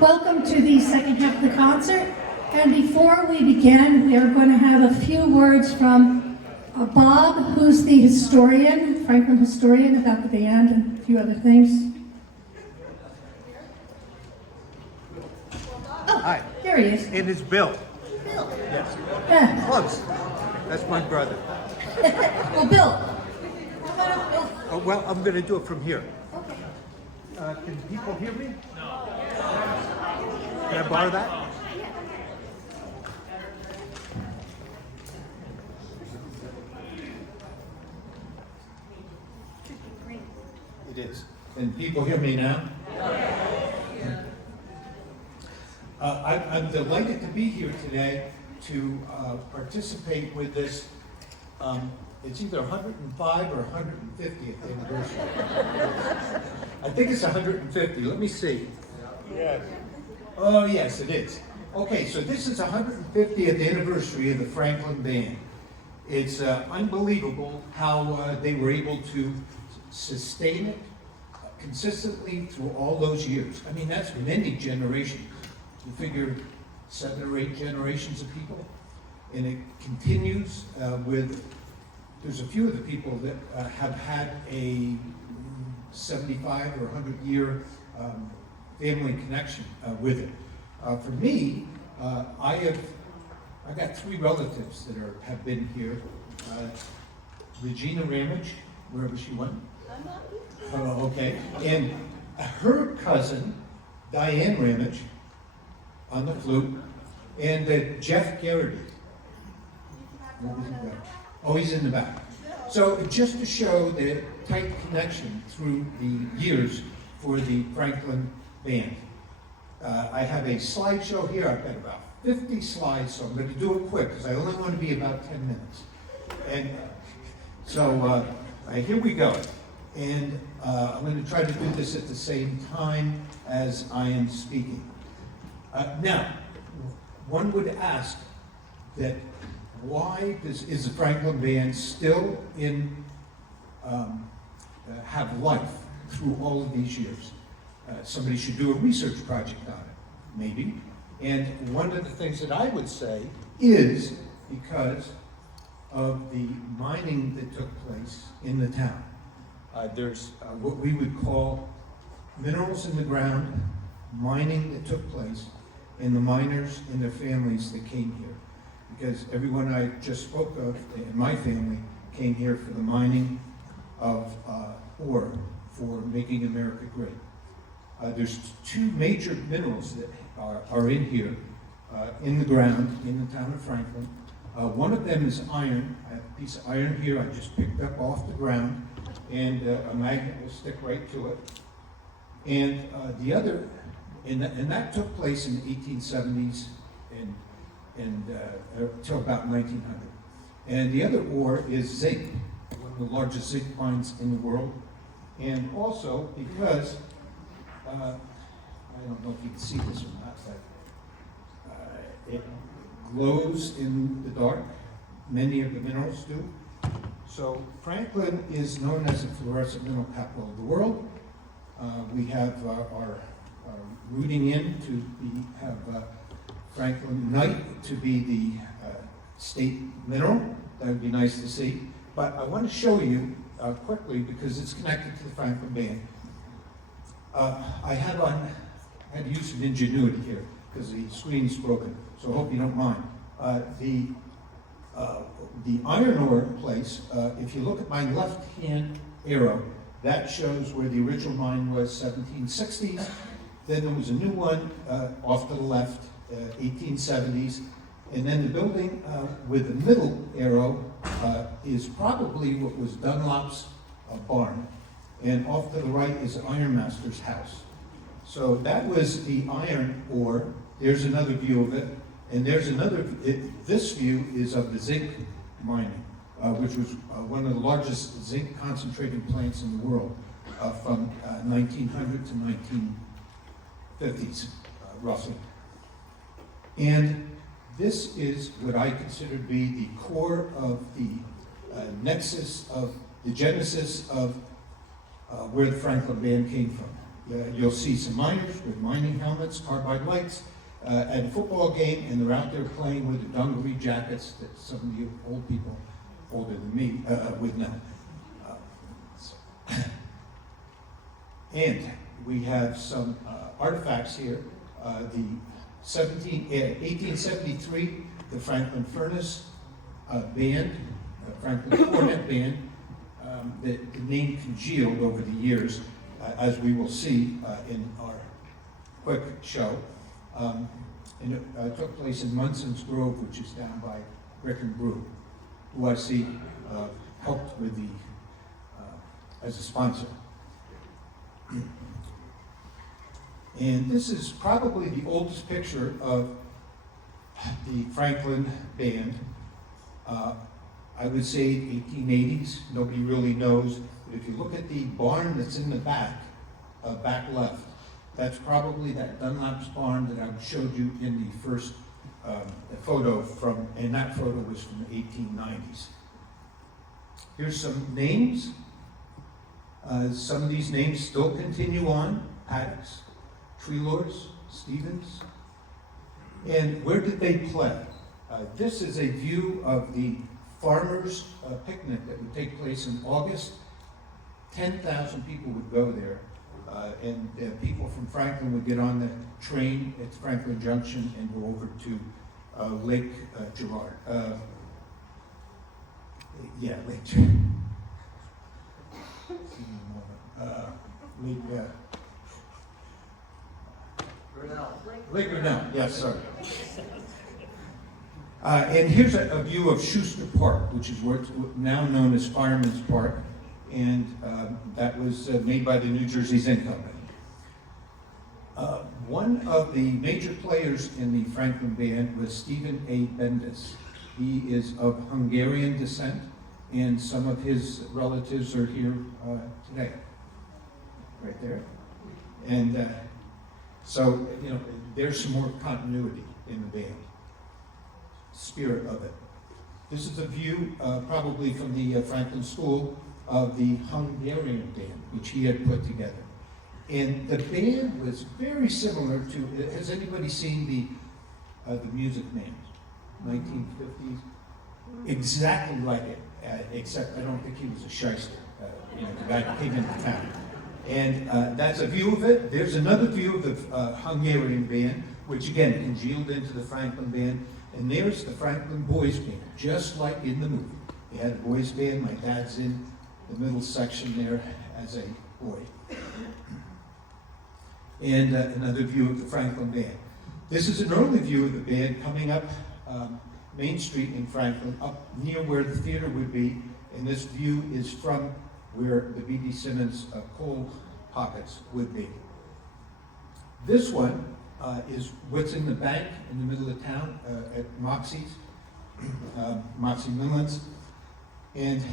Welcome to the second half of the concert. And before we begin, we are going to have a few words from Bob, who's the historian, Franklin historian, about the band and a few other things. Oh, Hi. There he is. It is Bill. Bill. Yes. Yeah. Close. That's my brother. Well, Bill. How about Bill? Oh, well, I'm going to do it from here. Okay. Can people hear me? No. Can I borrow that? It is. Can people hear me now? I'm delighted to be here today to participate with this. It's either 105 or 150th anniversary. I think it's 150. Let me see. Yes. Oh, yes, it is. Okay, so this is 150th anniversary of the Franklin Band. It's unbelievable how they were able to sustain it consistently through all those years. I mean, that's many generations. You figure 7 or 8 generations of people, and it continues with. There's a few of the people that have had a 75 or 100-year family connection with it. For me, I got 3 relatives that have been here. Regina Ramage, wherever she went. Oh, okay. And her cousin, Diane Ramage, on the flute, and Jeff Garrity. Oh, he's in the back. So just to show the tight connection through the years for the Franklin Band. I have a slideshow here. I've got about 50 slides, so I'm going to do it quick because I only want to be about 10 minutes. And so here we go. And I'm going to try to do this at the same time as I am speaking. Now, one would ask that why is the Franklin Band still have life through all of these years? Somebody should do a research project on it, maybe. And one of the things that I would say is because of the mining that took place in the town. There's what we would call minerals in the ground, mining that took place, and the miners and their families that came here. Because everyone I just spoke of in my family came here for the mining of ore for making America great. There's 2 major minerals that are in here, in the ground, in the town of Franklin. One of them is iron. I have a piece of iron here I just picked up off the ground, and a magnet will stick right to it. And the other, and that took place in the 1870s and until about 1900. And the other ore is zinc, one of the largest zinc mines in the world. And also because, I don't know if you can see this or not, but it glows in the dark. Many of the minerals do. So Franklin is known as the fluorescent mineral capital of the world. We have our rooting in to have Franklin Knight to be the state mineral. That would be nice to see. But I want to show you quickly, because it's connected to the Franklin Band. I had to use some ingenuity here because the screen's broken, so I hope you don't mind. The iron ore place, if you look at my left-hand arrow, that shows where the original mine was 1760s. Then there was a new one off to the left, 1870s. And then the building with the middle arrow is probably what was Dunlop's barn. And off to the right is Ironmaster's house. So that was the iron ore. There's another view of it. And there's another, this view is of the zinc mining, which was one of the largest zinc concentrating plants in the world from 1900 to 1950s, roughly. And this is what I consider to be the core of the nexus of the genesis of where the Franklin Band came from. You'll see some miners with mining helmets, carbide lights, at a football game, and they're out there playing with the dungaree jackets that some of you old people, older than me, would know. And we have some artifacts here. The 1873, the Franklin Furnace band, Franklin Cornet band, the name congealed over the years, as we will see in our quick show. And it took place in Munson's Grove, which is down by Brick and Brew, who I see helped with the, as a sponsor. And this is probably the oldest picture of the Franklin band. I would say 1880s, nobody really knows. But if you look at the barn that's in the back left, that's probably that Dunlap's barn that I showed you in the first photo from, and that photo was from the 1890s. Here's some names. Some of these names still continue on. Paddocks, Treelords, Stevens. And where did they play? This is a view of the farmers' picnic that would take place in August. 10,000 people would go there. And people from Franklin would get on the train at Franklin Junction and go over to Lake Gerard. Lake Gerard. Lake Grinnell, yes, sorry. And here's a view of Schuster Park, which is what's now known as Fireman's Park, and that was made by the New Jersey Zinc Company. One of the major players in the Franklin Band was Stephen A. Bendis. He is of Hungarian descent, and some of his relatives are here today, right there. And so, you know, there's some more continuity in the band, spirit of it. This is a view, probably from the Franklin School, of the Hungarian band, which he had put together. And the band was very similar to, has anybody seen the Music Man, 1950s? Exactly like it, except I don't think he was a shyster, you know, the guy who came into town. And that's a view of it. There's another view of the Hungarian band, which again congealed into the Franklin band. And there's the Franklin Boys Band, just like in the movie. They had a boys band. My dad's in the middle section there as a boy. And another view of the Franklin band. This is an early view of the band coming up Main Street in Franklin, up near where the theater would be. And this view is from where the B.D. Simmons coal pockets would be. This one is what's in the bank in the middle of town at Moxie's, Moxie Millen's. And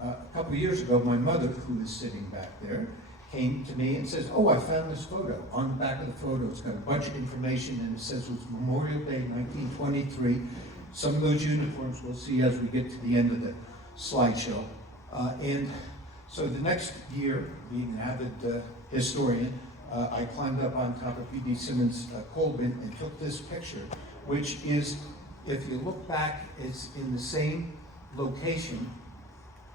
a couple of years ago, my mother, who is sitting back there, came to me and says, "Oh, I found this photo." On the back of the photo, it's got a bunch of information, and it says it was Memorial Day, 1923. Some of those uniforms we'll see as we get to the end of the slideshow. And so the next year, being an avid historian, I climbed up on top of B.D. Simmons' coal bin and took this picture, which is, if you look back, it's in the same location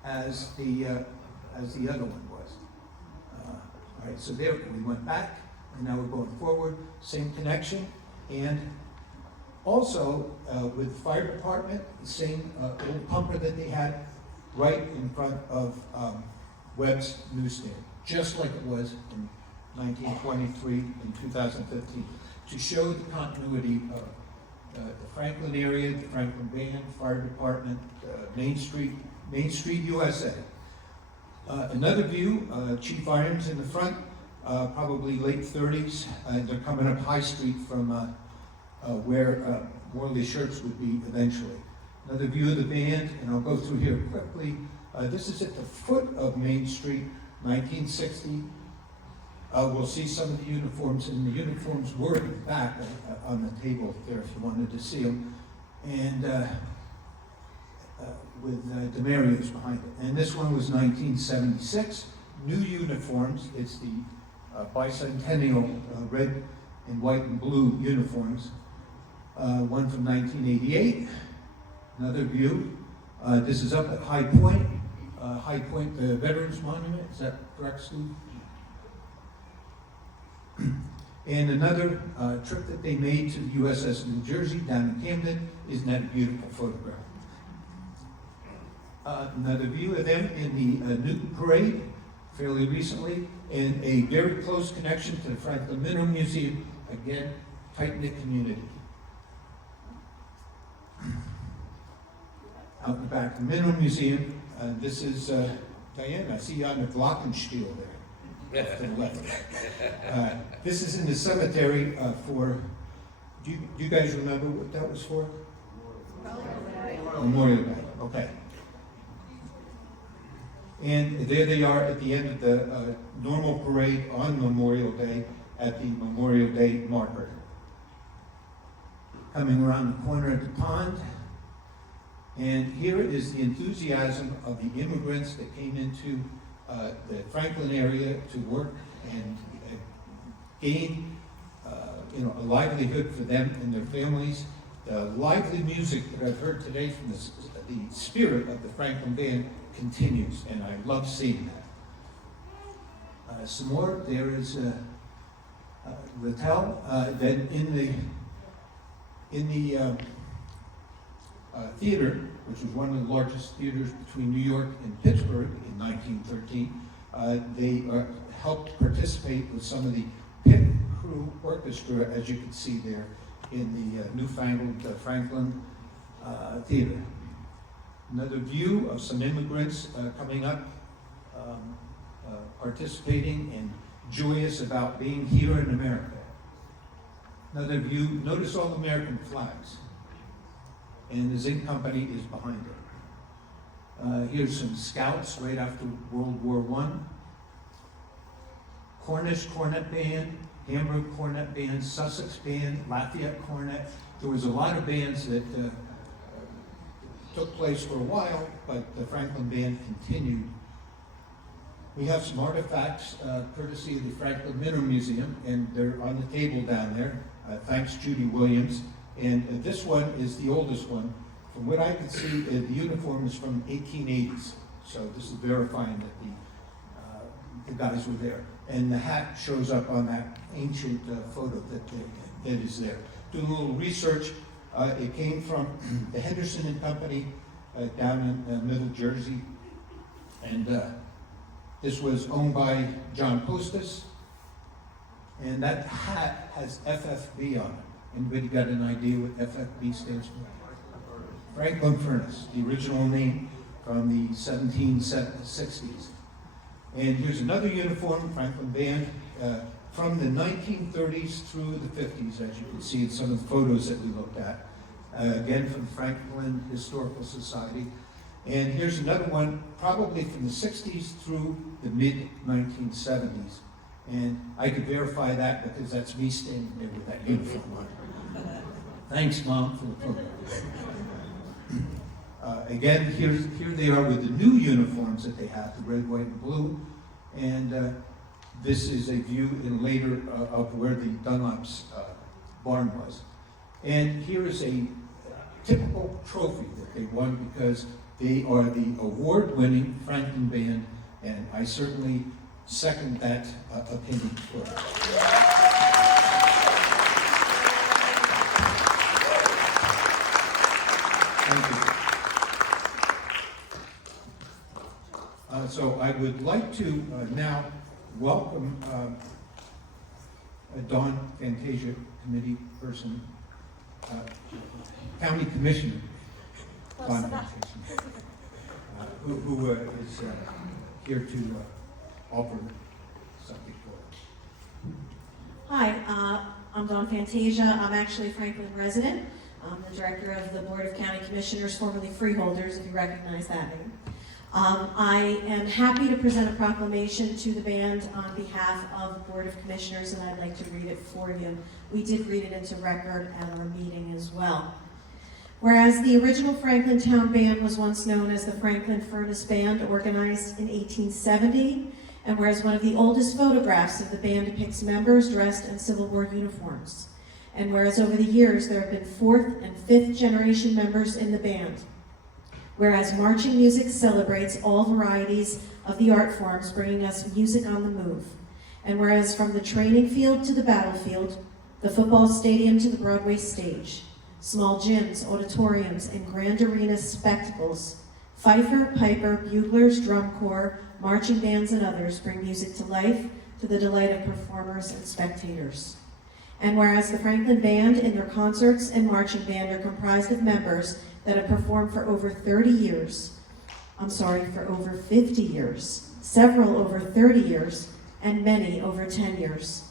as the other one was. All right, so there we went back, and now we're going forward. Same connection, and also with the fire department, the same old pumper that they had right in front of Webb's newsstand, just like it was in 1923 and 2015, to show the continuity of the Franklin area, the Franklin Band, fire department, Main Street, USA. Another view, Chief Irons in the front, probably late 30s. They're coming up High Street from where Morley Shirts would be eventually. Another view of the band, and I'll go through here quickly. This is at the foot of Main Street, 1960. We'll see some of the uniforms, and the uniforms were back on the table there if you wanted to see them. And with DeMario's behind it. And this one was 1976. New uniforms. It's the bicentennial red and white and blue uniforms. One from 1988, another view. This is up at High Point, the Veterans Monument, is that correct, Steve? And another trip that they made to the USS New Jersey down in Camden. Isn't that a beautiful photograph? Another view of them in the Newton Parade fairly recently, and a very close connection to the Franklin Mineral Museum, again, tight-knit community. Out in the back of the Mineral Museum, this is Diane, I see you on the Glockenspiel there, off to the left. This is in the cemetery for, do you guys remember what that was for? Memorial Day, okay. And there they are at the end of the normal parade on Memorial Day at the Memorial Day marker. Coming around the corner of the pond, and here is the enthusiasm of the immigrants that came into the Franklin area to work and gain a livelihood for them and their families. The lively music that I've heard today from the spirit of the Franklin Band continues, and I love seeing that. Some more, there is Littell. Then in the theater, which was one of the largest theaters between New York and Pittsburgh in 1913, they helped participate with some of the pit crew orchestra, as you can see there in the newfangled Franklin Theater. Another view of some immigrants coming up, participating and joyous about being here in America. Another view, notice all American flags. And the Zinc Company is behind it. Here's some scouts right after World War I. Cornish Cornet Band, Hamburg Cornet Band, Sussex Band, Lafayette Cornet. There was a lot of bands that took place for a while, but the Franklin Band continued. We have some artifacts courtesy of the Franklin Mineral Museum, and they're on the table down there. Thanks, Judy Williams. And this one is the oldest one. From what I can see, the uniform is from 1880s. So this is verifying that the guys were there. And the hat shows up on that ancient photo that is there. Doing a little research, it came from the Henderson and Company down in Middle Jersey. And this was owned by John Postus. And that hat has FFB on it. Anybody got an idea what FFB stands for? Franklin Furnace, the original name from the 1760s. And here's another uniform, Franklin Band, from the 1930s through the 50s, as you can see in some of the photos that we looked at. Again, from Franklin Historical Society. And here's another one, probably from the 60s through the mid-1970s. And I could verify that because that's me standing there with that uniform on. Thanks, Mom, for the program. Again, here they are with the new uniforms that they have, the red, white, and blue. And this is a view in later of where the Dunlop's barn was. And here is a typical trophy that they won because they are the award-winning Franklin Band, and I certainly second that opinion. Thank you. So I would like to now welcome Dawn Fantasia, committee person, County Commissioner Dawn Fantasia, who is here to offer something for us. Hi, I'm Dawn Fantasia. I'm actually a Franklin resident. I'm the director of the Board of County Commissioners, formerly Freeholders, if you recognize that name. I am happy to present a proclamation to the band on behalf of the Board of Commissioners, and I'd like to read it for you. We did read it into record at our meeting as well. Whereas the original Franklin Town Band was once known as the Franklin Furnace Band, organized in 1870, And whereas one of the oldest photographs of the band depicts members dressed in Civil War uniforms. And whereas over the years there have been 4th and 5th generation members in the band. Whereas marching music celebrates all varieties of the art forms, bringing us music on the move. And whereas from the training field to the battlefield, the football stadium to the Broadway stage, small gyms, auditoriums, and grand arena spectacles, fifer, piper, buglers, drum corps, marching bands, and others bring music to life to the delight of performers and spectators. And whereas the Franklin Band in their concerts and marching band are comprised of members that have performed for over 30 years, for over 50 years, several over 30 years, and many over 10 years.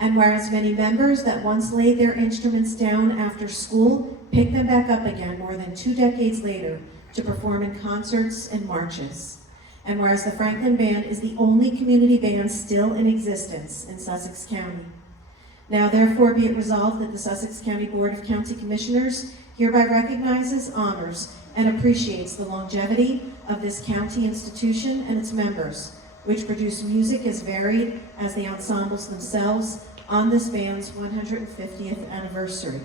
And whereas many members that once laid their instruments down after school pick them back up again more than 2 decades later to perform in concerts and marches. And whereas the Franklin Band is the only community band still in existence in Sussex County. Now therefore be it resolved that the Sussex County Board of County Commissioners hereby recognizes, honors, and appreciates the longevity of this county institution and its members, which produce music as varied as the ensembles themselves on this band's 150th anniversary.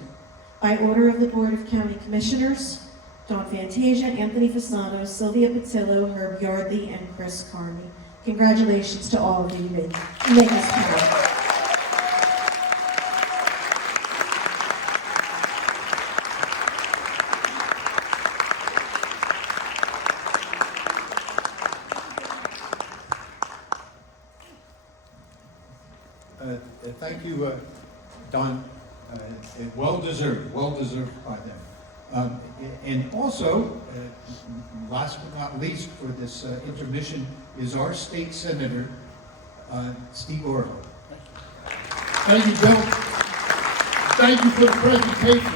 By order of the Board of County Commissioners, Dawn Fantasia, Anthony Fasano, Sylvia Patillo, Herb Yardley, and Chris Carney. Congratulations to all of you. You make us proud. Thank you, Don. Well deserved by them. And also, last but not least for this intermission is our state senator, Steve Oroho. Thank you, Bill. Thank you for the presentation.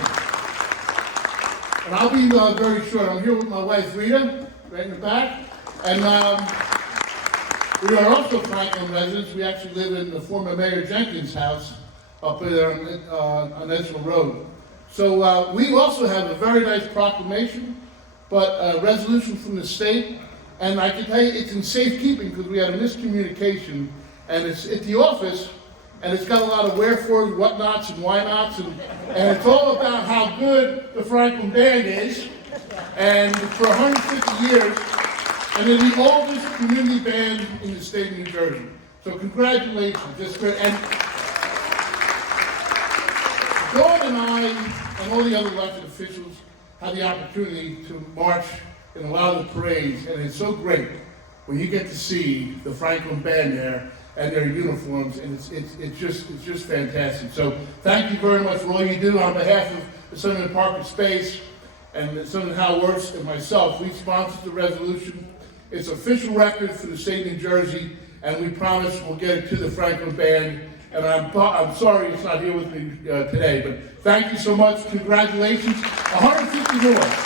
And I'll be very short. I'm here with my wife, Rita, right in the back. And we are also Franklin residents. We actually live in the former Mayor Jenkins' house up there on Edgehill Road. So we also have a very nice proclamation, but a resolution from the state. And I can tell you it's in safekeeping because we had a miscommunication. And it's at the office, and it's got a lot of wherefores, whatnots, and why nots. And it's all about how good the Franklin Band is. And for 150 years, and they're the oldest community band in the state of New Jersey. So congratulations, just great. And Dawn and I and all the other elected officials had the opportunity to march in a lot of the parades, and it's so great when you get to see the Franklin Band there and their uniforms, and it's just fantastic. So thank you very much for all you do on behalf of the Senator Parker Space and Senator Hal Wirtz and myself. We sponsored the resolution. It's official record for the state of New Jersey, and we promise we'll get it to the Franklin Band. And I'm sorry it's not here with me today, but thank you so much. Congratulations. 150 more.